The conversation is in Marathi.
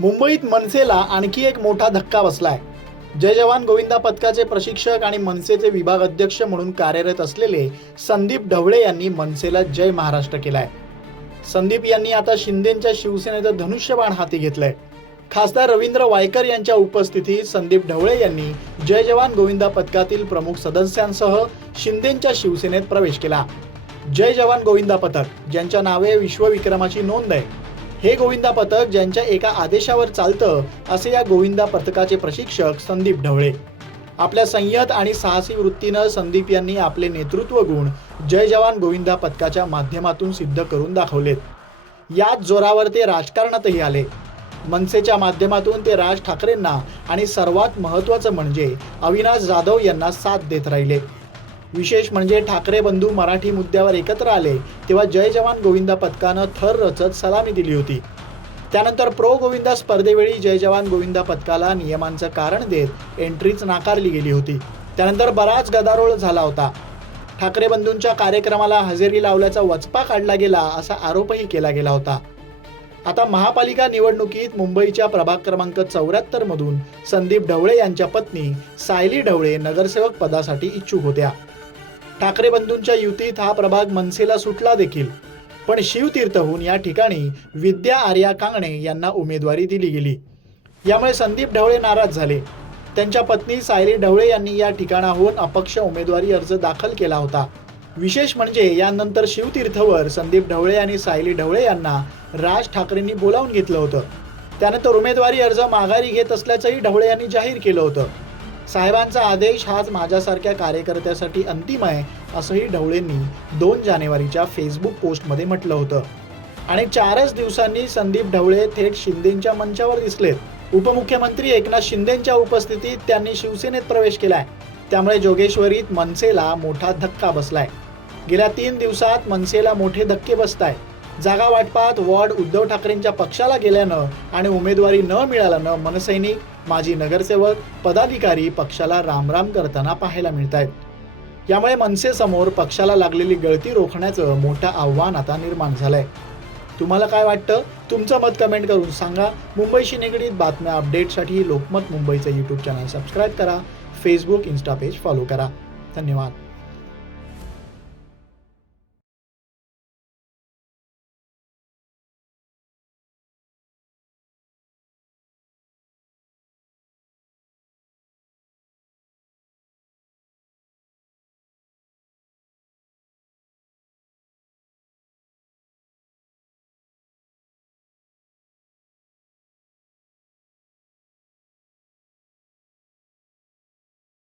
मुंबईत मनसेला आणखी एक मोठा धक्का बसलाय. जय जवान गोविंदा पथकाचे प्रशिक्षक आणि मनसेचे विभाग अध्यक्ष म्हणून कार्यरत असलेले संदीप ढवळे यांनी मनसेला जय महाराष्ट्र केलाय. संदीप यांनी आता शिंदेच्या शिवसेनेचं धनुष्यबाण हाती घेतलंय. खासदार रवींद्र वायकर यांच्या उपस्थितीत संदीप ढवळे यांनी जय जवान गोविंदा पथकातील प्रमुख सदस्यांसह शिंदेच्या शिवसेनेत प्रवेश केला. जय जवान गोविंदा पथक ज्यांच्या नावे विश्वविक्रमाची नोंद आहे. हे गोविंदा पथक ज्यांच्या एका आदेशावर चालतं असे या गोविंदा पथकाचे प्रशिक्षक संदीप ढवळे. आपल्या संयत आणि साहसी वृत्तीनं संदीप यांनी आपले नेतृत्व गुण जय जवान गोविंदा पथकाच्या माध्यमातून सिद्ध करून दाखवलेत. याच जोरावर ते राजकारणातही आले. मनसेच्या माध्यमातून ते राज ठाकरेंना आणि सर्वात महत्त्वाचं म्हणजे अविनाश जाधव यांना साथ देत राहिले. विशेष म्हणजे ठाकरे बंधू मराठी मुद्द्यावर एकत्र आले तेव्हा जय जवान गोविंदा पथकानं थर रचत सलामी दिली होती. त्यानंतर प्रो गोविंदा स्पर्धेवेळी जय जवान गोविंदा पथकाला नियमांचं कारण देत एंट्रीच नाकारली गेली होती. त्यानंतर बराच गदारोळ झाला होता. ठाकरे बंधूंच्या कार्यक्रमाला हजेरी लावल्याचा वचपा काढला गेला असा आरोपही केला गेला होता. आता महापालिका निवडणुकीत मुंबईच्या प्रभाग क्रमांक चौऱ्याहत्तर मधून संदीप ढवळे यांच्या पत्नी सायली ढवळे नगरसेवक पदासाठी इच्छुक होत्या. ठाकरे बंधूंच्या युतीत हा प्रभाग मनसेला सुटला देखील. पण शिवतीर्थहून या ठिकाणी विद्या आर्या कांगणे यांना उमेदवारी दिली गेली. यामुळे संदीप ढवळे नाराज झाले. त्यांच्या पत्नी सायली ढवळे यांनी या ठिकाणाहून अपक्ष उमेदवारी अर्ज दाखल केला होता. विशेष म्हणजे यानंतर शिवतीर्थवर संदीप ढवळे आणि सायली ढवळे यांना राज ठाकरेंनी बोलावून घेतलं होतं. त्यानंतर उमेदवारी अर्ज माघारी घेत असल्याचंही ढवळे यांनी जाहीर केलं होतं. साहेबांचा आदेश हाच माझ्यासारख्या कार्यकर्त्यासाठी अंतिम आहे असंही ढवळेंनी दोन जानेवारीच्या फेसबुक पोस्टमध्ये म्हटलं होतं. आणि चारच दिवसांनी संदीप ढवळे थेट शिंदेच्या मंचावर दिसलेत. उपमुख्यमंत्री एकनाथ शिंदेच्या उपस्थितीत त्यांनी शिवसेनेत प्रवेश केलाय. त्यामुळे जोगेश्वरीत मनसेला मोठा धक्का बसलाय. गेल्या तीन दिवसात मनसेला मोठे धक्के बसत आहेत जागा वाटपात वॉर्ड उद्धव ठाकरेंच्या पक्षाला गेल्यानं आणि उमेदवारी न मिळाल्यानं मनसैनिक माजी नगरसेवक पदाधिकारी पक्षाला रामराम करताना पाहायला मिळत आहेत यामुळे मनसेसमोर पक्षाला लागलेली गळती रोखण्याचं मोठं आव्हान आता निर्माण झालंय. तुम्हाला काय वाटतं? तुमचं मत कमेंट करून सांगा. मुंबईशी निगडीत बातम्या अपडेटसाठी लोकमत मुंबईचं यूट्यूब चॅनल सबस्क्राईब करा. फेसबुक इन्स्टा पेज फॉलो करा. धन्यवाद.